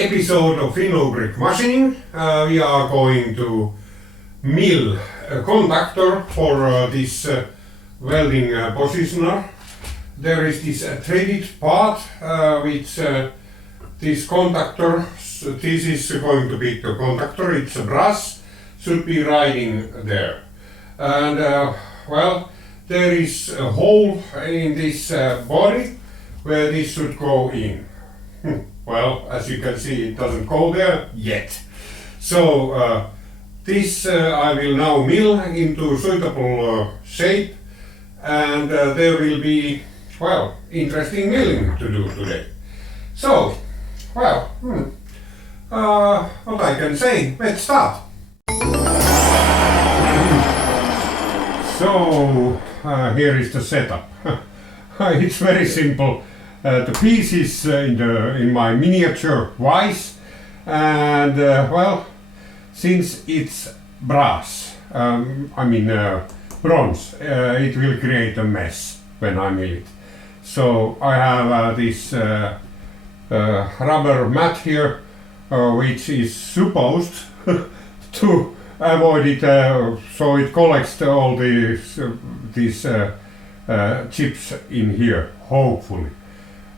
episode of Finlow Machining, we are going to mill a contactor for this welding positioner. There is this threaded part which this contactor, this is going to be the contactor, it's a brass, should be riding there. And well, there is a hole in this body where this should go in. Well, as you can see, it doesn't go there yet. So this I will now mill into suitable shape, and there will be, well, interesting milling to do today. So, well, what I can say, let's start. So, here is the setup. It's very simple. The piece is in my miniature vise, and well, since it's brass, bronze, it will create a mess when I mill it. So I have this rubber mat here, which is supposed to avoid it, so it collects all these chips in here, hopefully.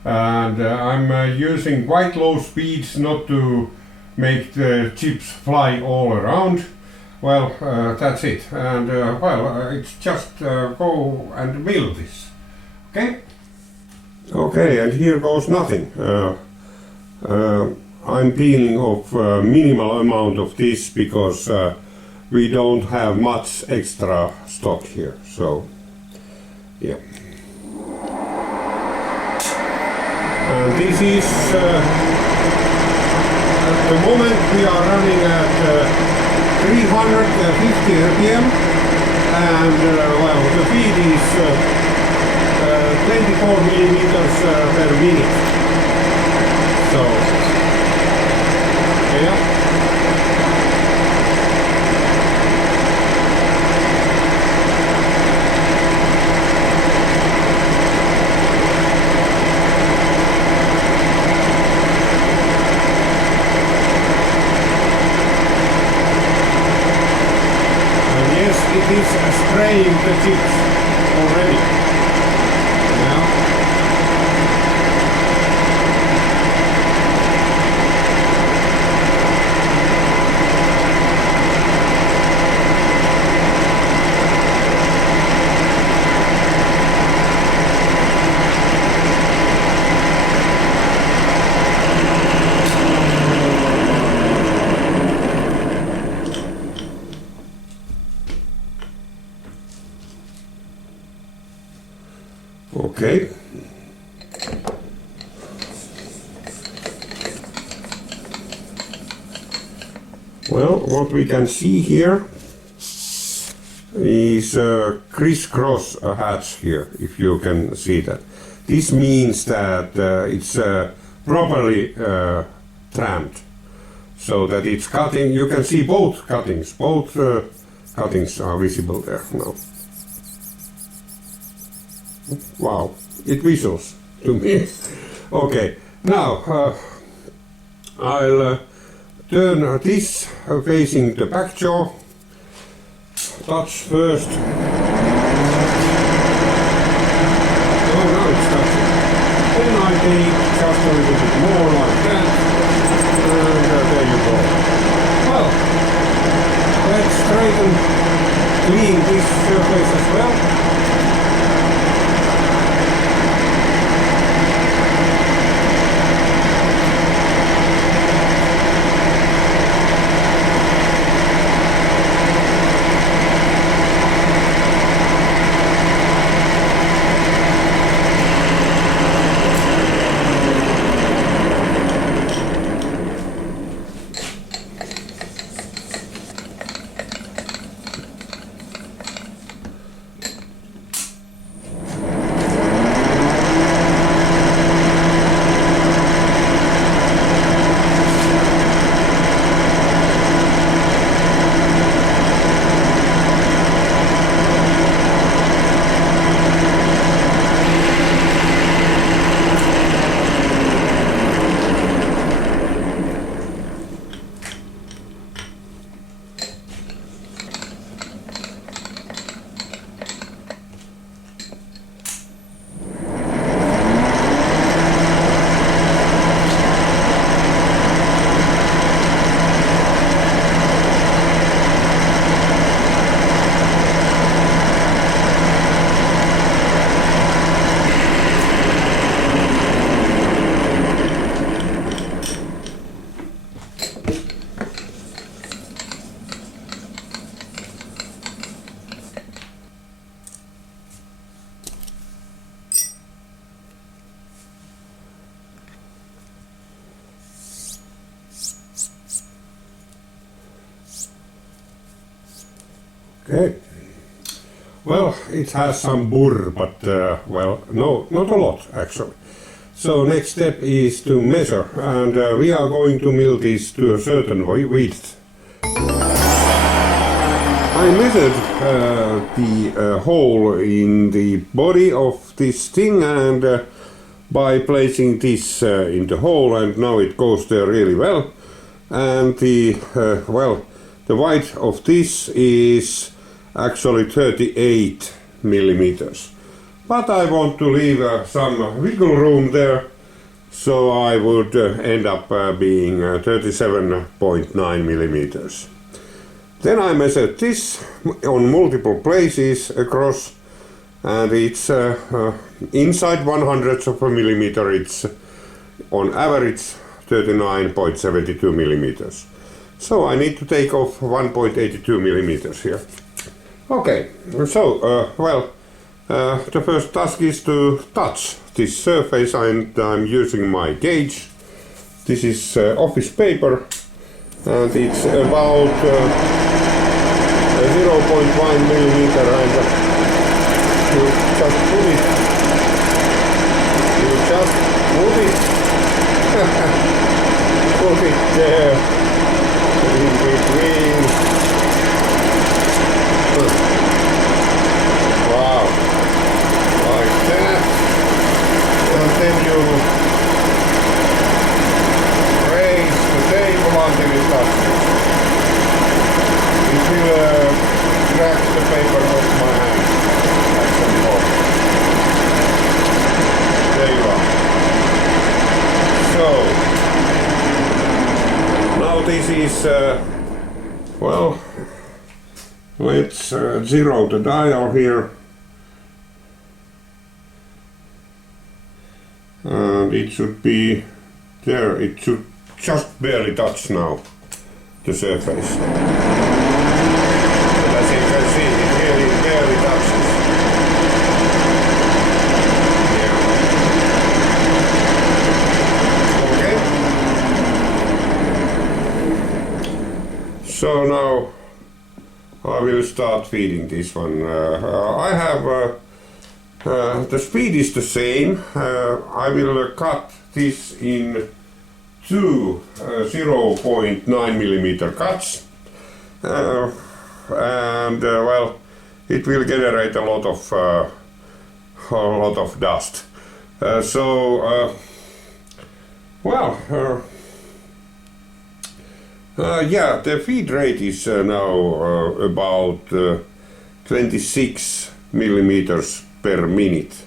And I'm using quite low speeds not to make the chips fly all around. Well, that's it. And well, it's just go and mill this. Okay? Okay, and here goes nothing. I'm peeling off a minimal amount of this because we don't have much extra stock here. So, yeah. This is, at the moment we are running at 350 rpm, and well, the feed is 24 millimeters per minute. So, yeah. It is spraying the chips already. Yeah. Okay. Well, what we can see here is a crisscross hatch here, if you can see that. This means that it's properly trammed, so that it's cutting. You can see both cuttings. Both cuttings are visible there now. Wow, it whistles to me. Okay, now I'll turn this facing the back jaw. Touch first. Oh, now it's touching. Then I take just a little bit more like that. And there you go. Well, let's straighten, clean this surface as well. Okay. Well, it has some burr, but well, no, not a lot actually. So next step is to measure, and we are going to mill this to a certain width. I measured the hole in the body of this thing, and by placing this in the hole, and now it goes there really well. And the well, the width of this is actually 38 millimeters. But I want to leave some wiggle room there, so I would end up being 37.9 millimeters. Then I measured this on multiple places across, and it's inside 100ths of a millimeter, it's on average 39.72 millimeters. So I need to take off 1.82 millimeters here. Okay, so well, the first task is to touch this surface, and I'm using my gauge. This is office paper, and it's about 0.1 millimeter, and you just put it. You just put it. Put it there in between. Wow, like that, and then you raise the table until it touches. It will crack the paper off my hand at some point. There you are. So, now this is, well, let's zero the dial here, and it should be there. It should just barely touch now the surface, and as you can see, it really barely touches. Yeah. Okay. So now I will start feeding this one. I have the speed is the same. I will cut this in two 0.9 millimeter cuts, and well, it will generate a lot of dust. Yeah, the feed rate is now about 26 millimeters per minute,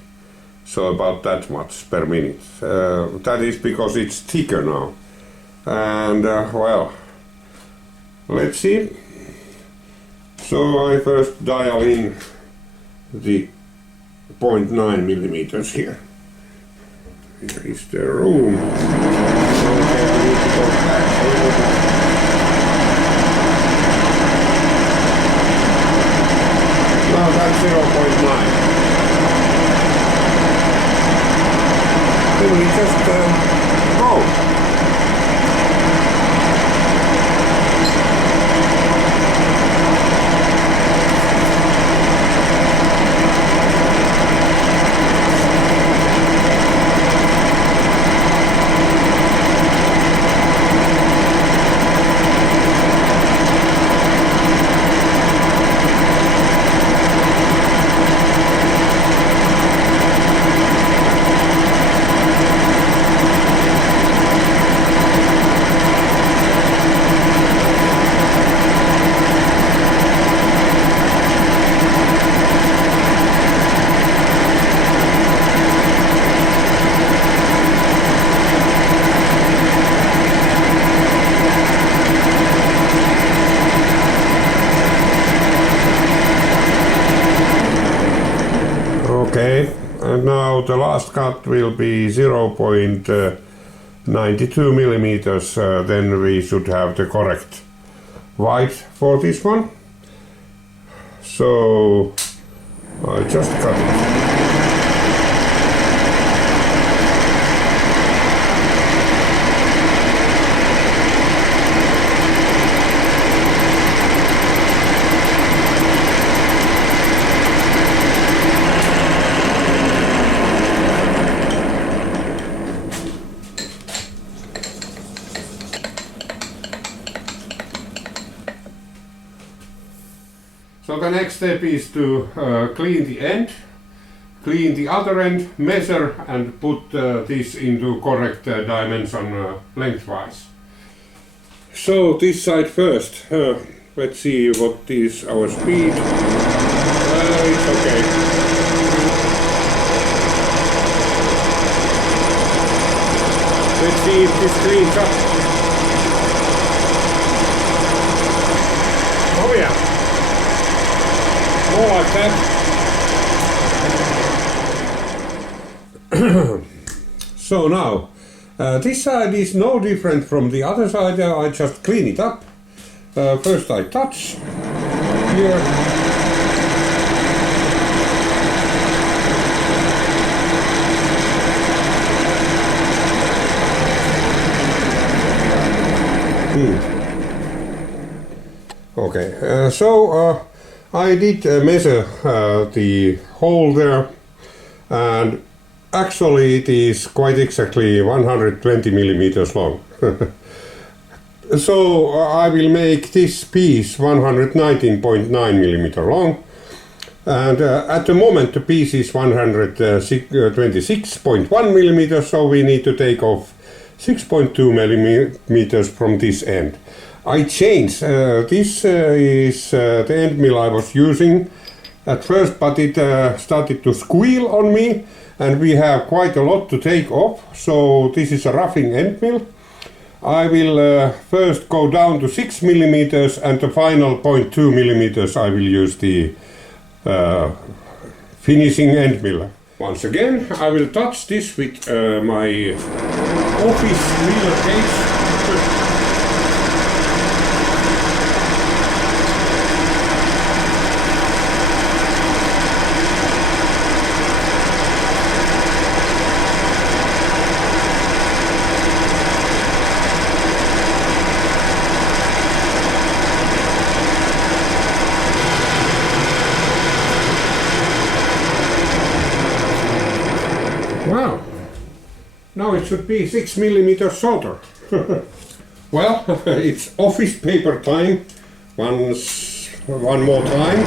so about that much per minute. That is because it's thicker now. And well, let's see. So I first dial in the 0.9 millimeters here. Here is the room. Okay, I need to go back a little bit. Now that's 0.9. Then we just go. Okay, and now the last cut will be 0.92 millimeters, then we should have the correct width for this one. So I just cut it. So the next step is to clean the end, clean the other end, measure and put this into correct dimension lengthwise. So this side first. Let's see what is our speed. It's okay. Let's see if this cleans up. Oh yeah. More like that. So now, this side is no different from the other side. I just clean it up. First I touch here. Okay, so I did measure the hole there, and actually it is quite exactly 120 millimeters long. So I will make this piece 119.9 millimeter long, and at the moment the piece is 126.1 millimeters, so we need to take off 6.2 millimeters from this end. I changed, this is the end mill I was using at first, but it started to squeal on me, and we have quite a lot to take off, so this is a roughing end mill. I will first go down to 6 millimeters, and the final 0.2 millimeters I will use the finishing end mill. Once again, I will touch this with my office wheeler case. Wow, now it should be 6 millimeters shorter. Well, it's office paper time. One more time.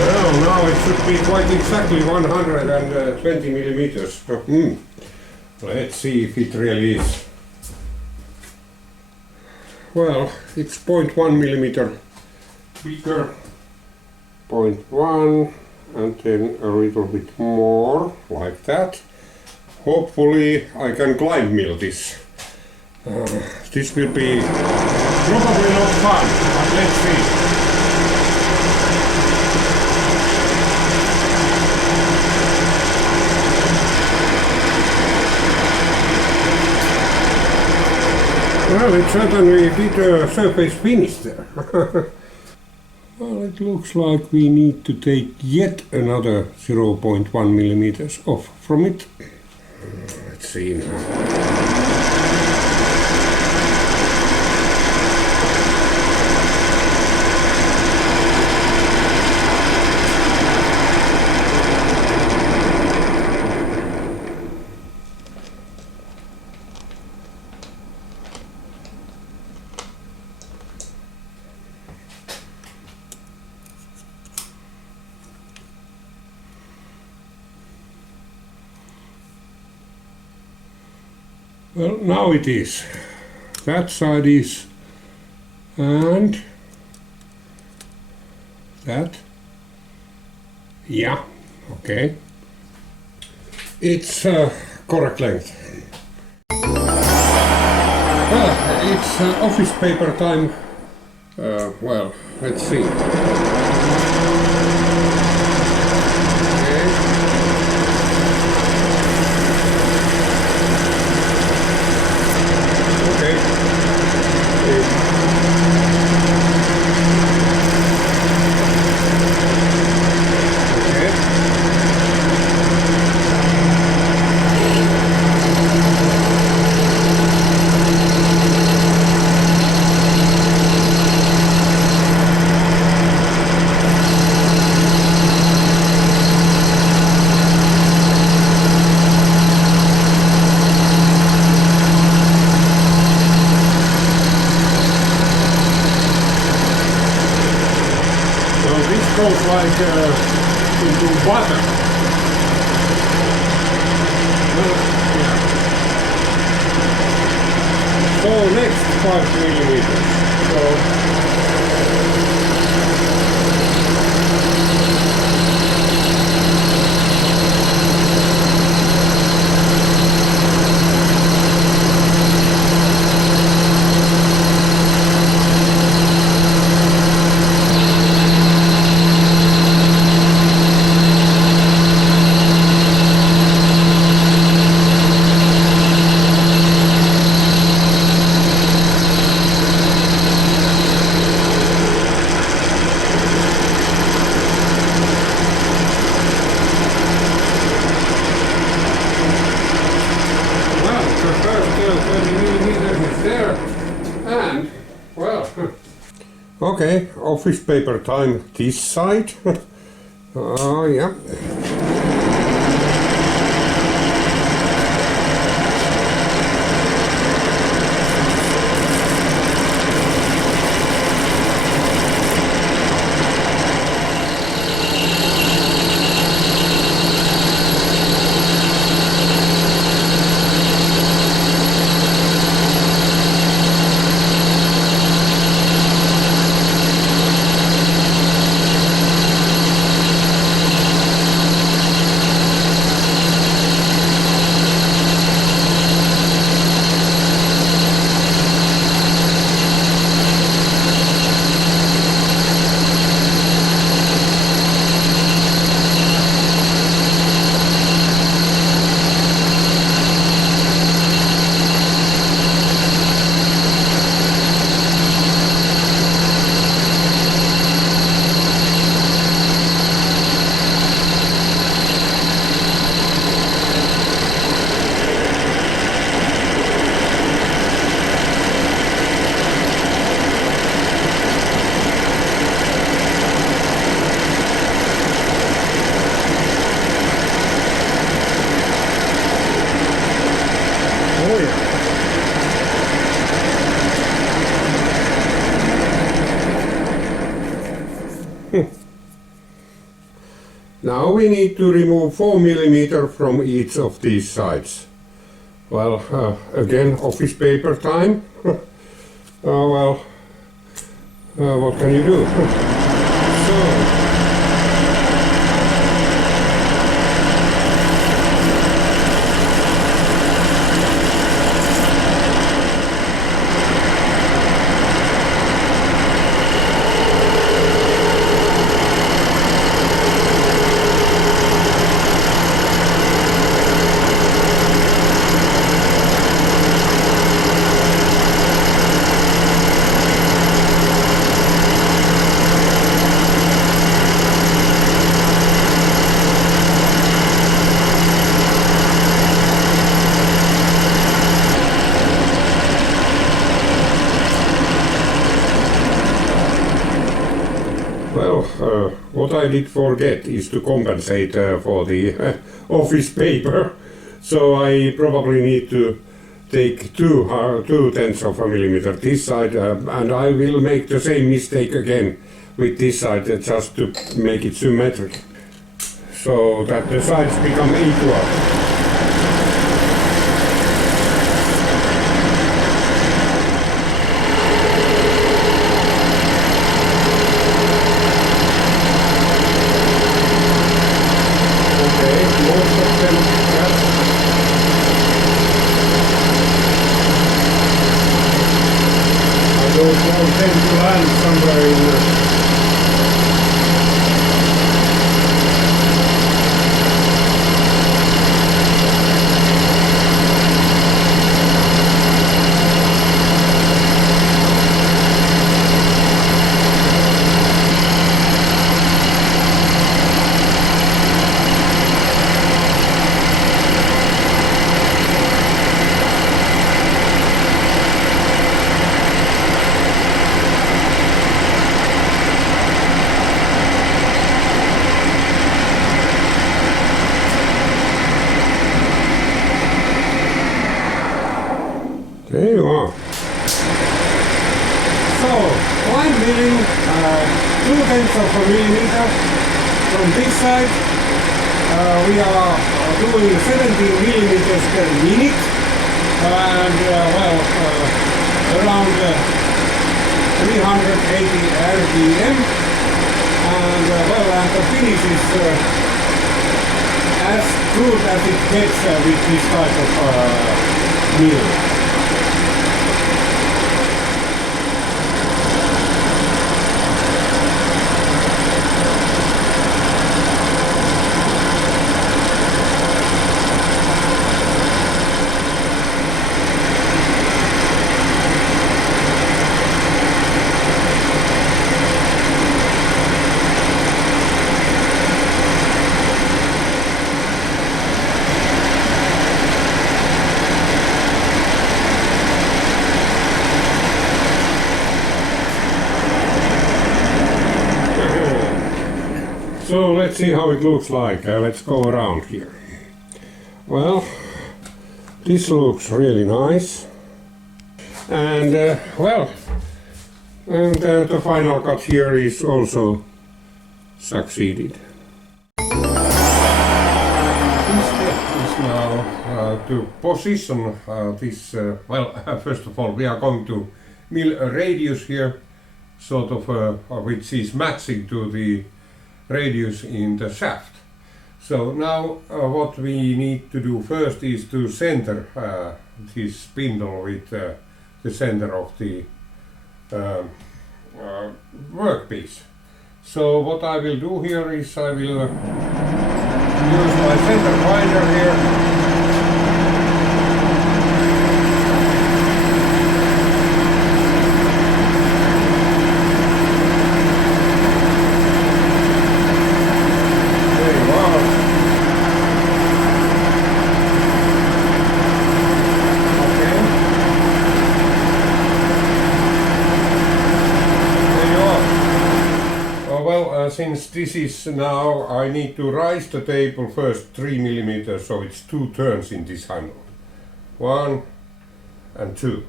Well, now it should be quite exactly 120 millimeters. Let's see if it really is. Well, it's 0.1 millimeter bigger, 0.1, and then a little bit more, like that. Hopefully I can climb mill this. This will be probably not fun, but let's see. Well, it certainly did a surface finish there. Well, it looks like we need to take yet another 0.1 millimeters off from it. Let's see now. Well, now it is. That side is, and that. Yeah, okay. It's correct length. Well, it's office paper time. Well, let's see. goes like into butter. Yeah. So next 5 millimeters. So okay, office paper time this side. Oh, yeah. Now we need to remove 4 millimeters from each of these sides. Well, again, office paper time. Well, what can you do? So, what I did forget is to compensate for the office paper, so I probably need to take 2/10 of a millimeter this side, and I will make the same mistake again with this side, just to make it symmetric, so that the sides become equal. Tend to land somewhere in 2/10 of a millimeter. From this side we are doing 17 millimeters per minute and around 380 RPM, and and the finish is as good as it gets with this type of mill. So let's see how it looks like. Let's go around here. Well, this looks really nice. And the final cut here is also succeeded. This step is now to position this. First of all, we are going to mill a radius here, sort of which is matching to the radius in the shaft. So now what we need to do first is to center this spindle with the center of the workpiece. So what I will do here is I will use my center finder here. Since this is now, I need to raise the table first 3 millimeters, so it's 2 turns in this handle. 1 and 2.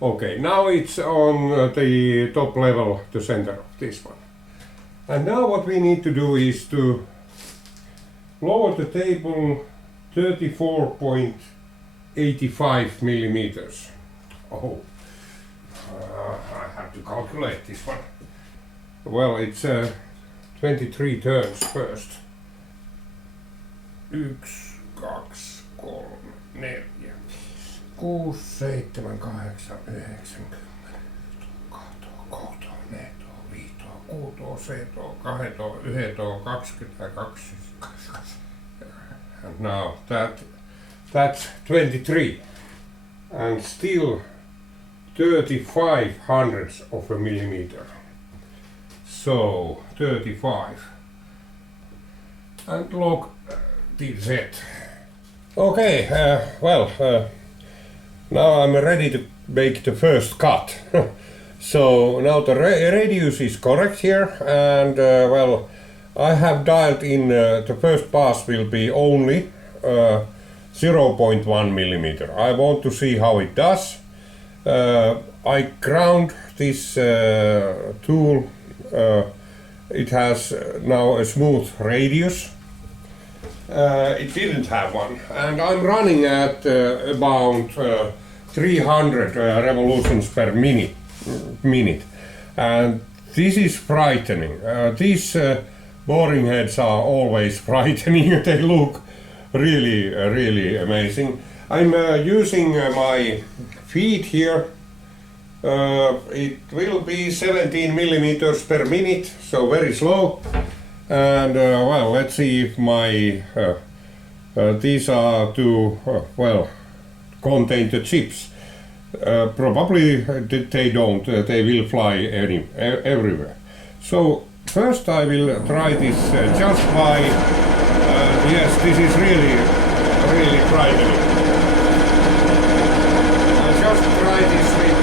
Okay, now it's on the top level, the center of this one. And now what we need to do is to lower the table 34.85 millimeters. Oh. I have to calculate this one. Well, it's 23 turns first. 1, 2, 3, 4, 6, 7, 8, 9, 10, 11, 12, 13, 14, 15, 16, 17, 18, 22. And now that's 23. And still 35 hundredths of a millimeter. So 35. And look this it. Okay, now I'm ready to make the first cut. So now the radius is correct here, and I have dialed in the first pass will be only 0.1 millimeter. I want to see how it does. I ground this tool. It has now a smooth radius. It didn't have one, and I'm running at about 300 revolutions per minute, and this is frightening. These boring heads are always frightening. They look really amazing. I'm using my feet here. It will be 17 millimeters per minute, so very slow. And let's see if my these are to contain the chips. Probably they don't. They will fly everywhere. So first I will try this just by yes, this is really frightening. I'll just try this with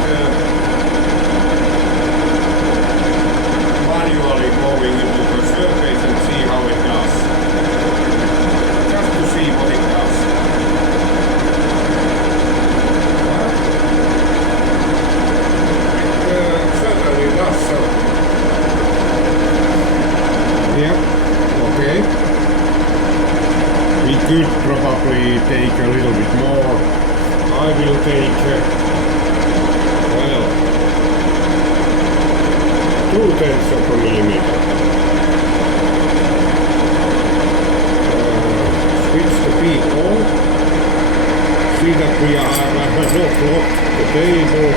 manually going into the surface and see how it does. Just to see what it does. It take a little bit more. I will take, well, 2/10 of a millimeter. Switch the peak on. See that we have not locked the table.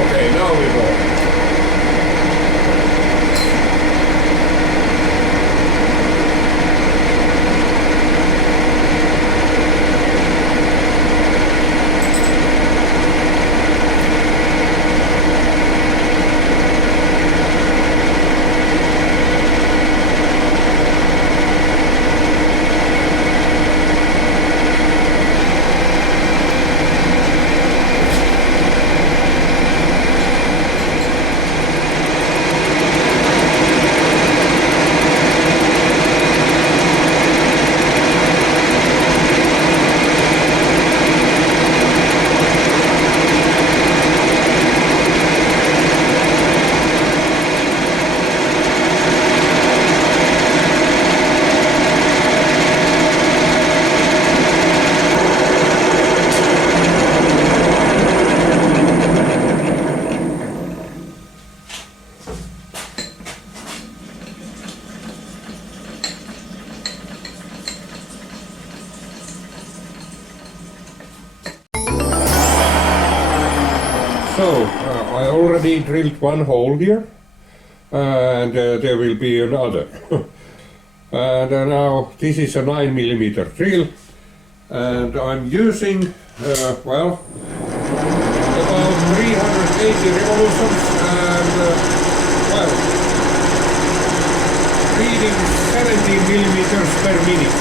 Okay, now we go. So, I already drilled one hole here, and there will be another. And now this is a 9mm drill, and I'm using, well, about 380 revolutions, and, well, reading 70mm per minute.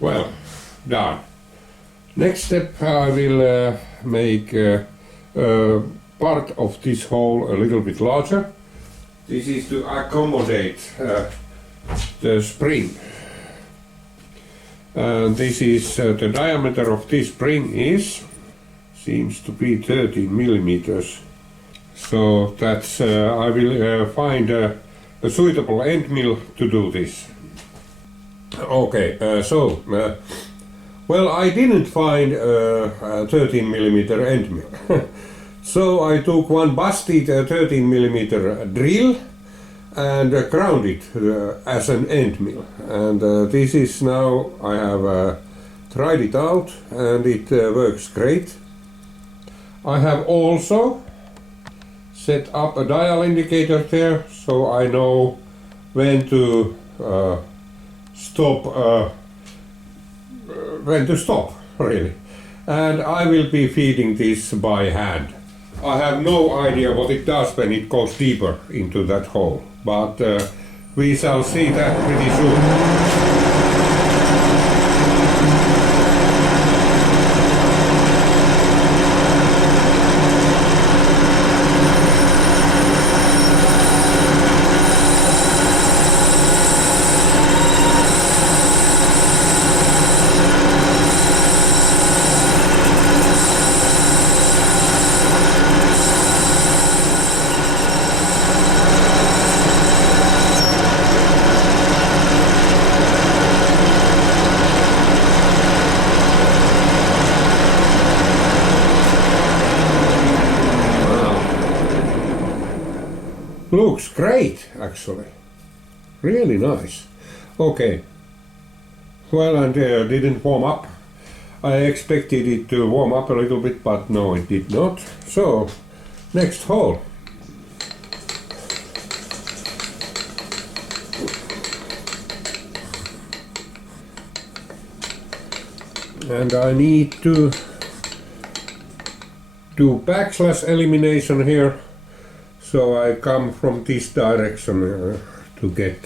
Well, done. Next step, I will make part of this hole a little bit larger. This is to accommodate the spring. And this is the diameter of this spring seems to be 13mm. So that's I will find a suitable end mill to do this. Okay, well, I didn't find a 13mm end mill. So I took one busted 13mm drill and ground it as an end mill. And this is now, I have tried it out and it works great. I have also set up a dial indicator there, so I know when to stop, really. And I will be feeding this by hand. I have no idea what it does when it goes deeper into that hole, but we shall see that pretty soon. Looks great, actually. Really nice. Okay. Well, and didn't warm up. I expected it to warm up a little bit, but no, it did not. So, next hole. And I need to do backslash elimination here. So I come from this direction to get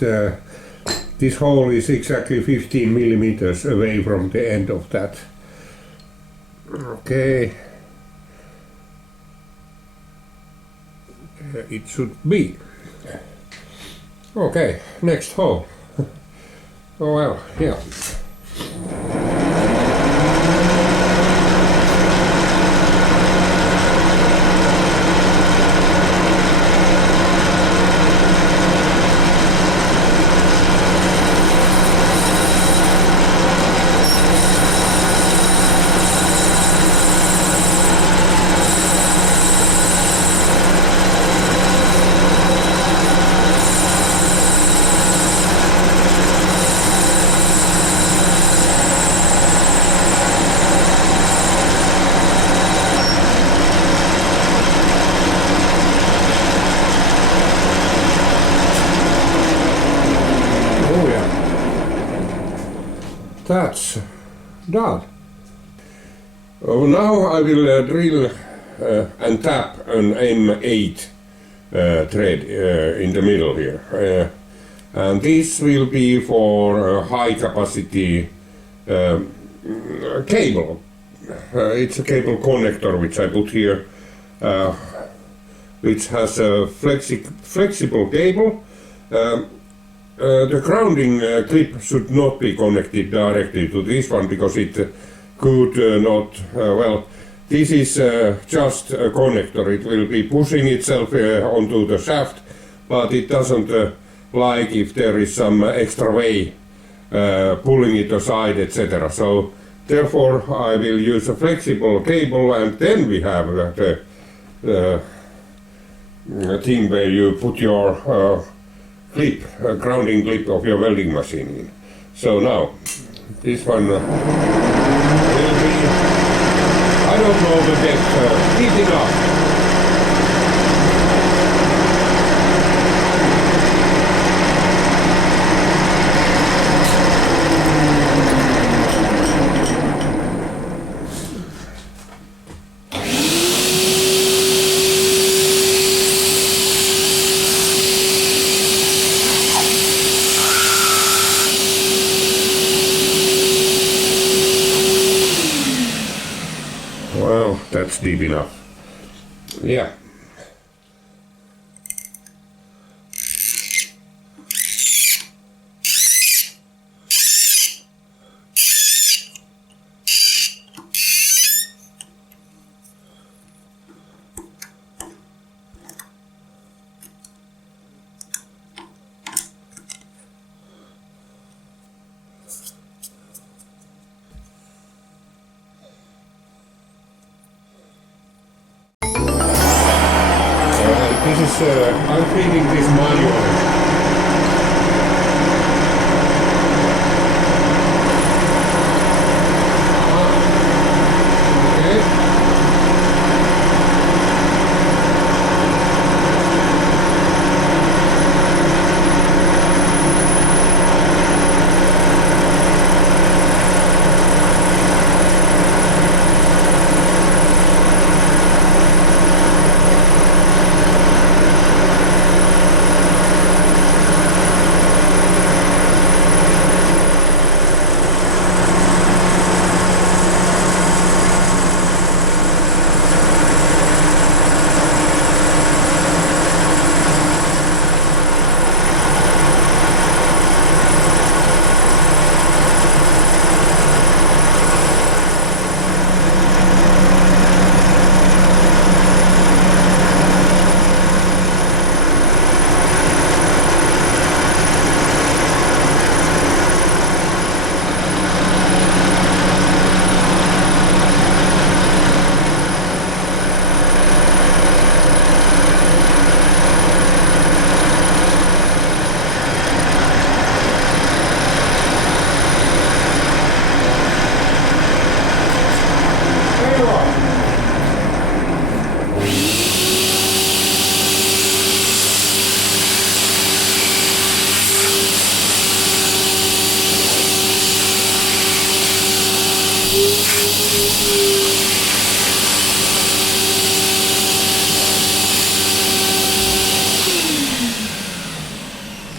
this hole is exactly 15 millimeters away from the end of that. Okay. It should be. Okay, next hole. Oh well, yeah. That's done. Oh, now I will drill and tap an M8 thread in the middle here. And this will be for a high capacity cable. It's a cable connector which I put here, which has a flexible cable. The grounding clip should not be connected directly to this one because it could not, well, this is just a connector. It will be pushing itself onto the shaft, but it doesn't like if there is some extra way pulling it aside, etc. So therefore I will use a flexible cable, and then we have the thing where you put your clip, a grounding clip of your welding machine in. So now, this one will be, I don't know the depth, deep enough. Well, that's deep enough. Yeah. This is, I'm feeding this manually.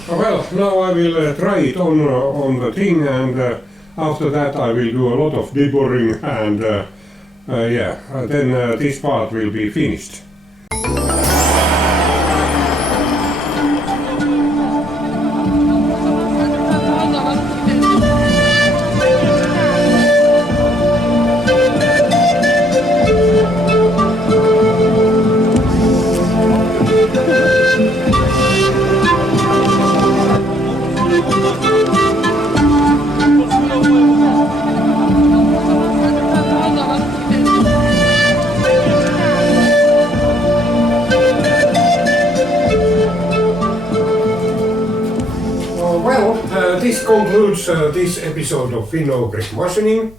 Well, now I will try it on the thing, and after that I will do a lot of deburring, and yeah, then this part will be finished. This concludes this episode of Finno-Ugric Machining.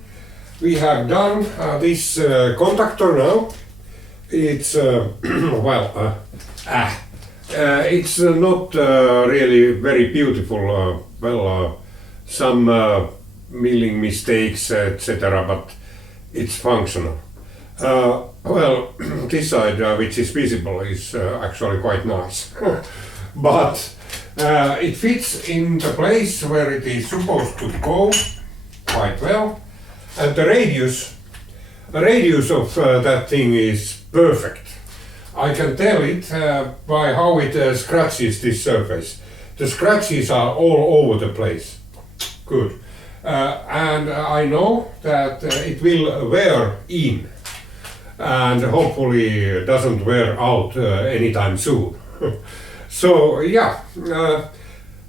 We have done this contactor now. It's well, it's not really very beautiful. Some milling mistakes, etc., but it's functional. Well, this side, which is visible, is actually quite nice, but it fits in the place where it is supposed to go quite well, and the radius of that thing is perfect. I can tell it by how it scratches this surface. The scratches are all over the place. Good. And I know that it will wear in, and hopefully doesn't wear out anytime soon. So yeah,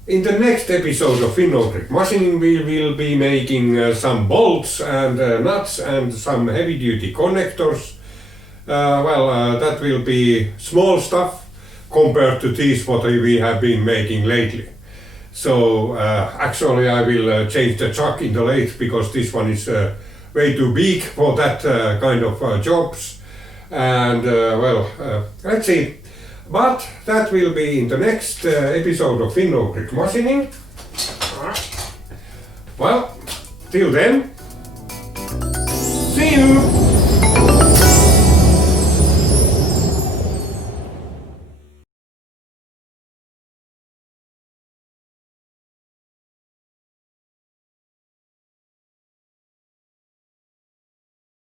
in the next episode of Finno-Ugric Machining we will be making some bolts and nuts and some heavy-duty connectors. That will be small stuff compared to these what we have been making lately. So actually I will change the chuck in the lathe because this one is way too big for that kind of jobs. And let's see. But that will be in the next episode of Finno-Ugric Machining. Well, till then, see you!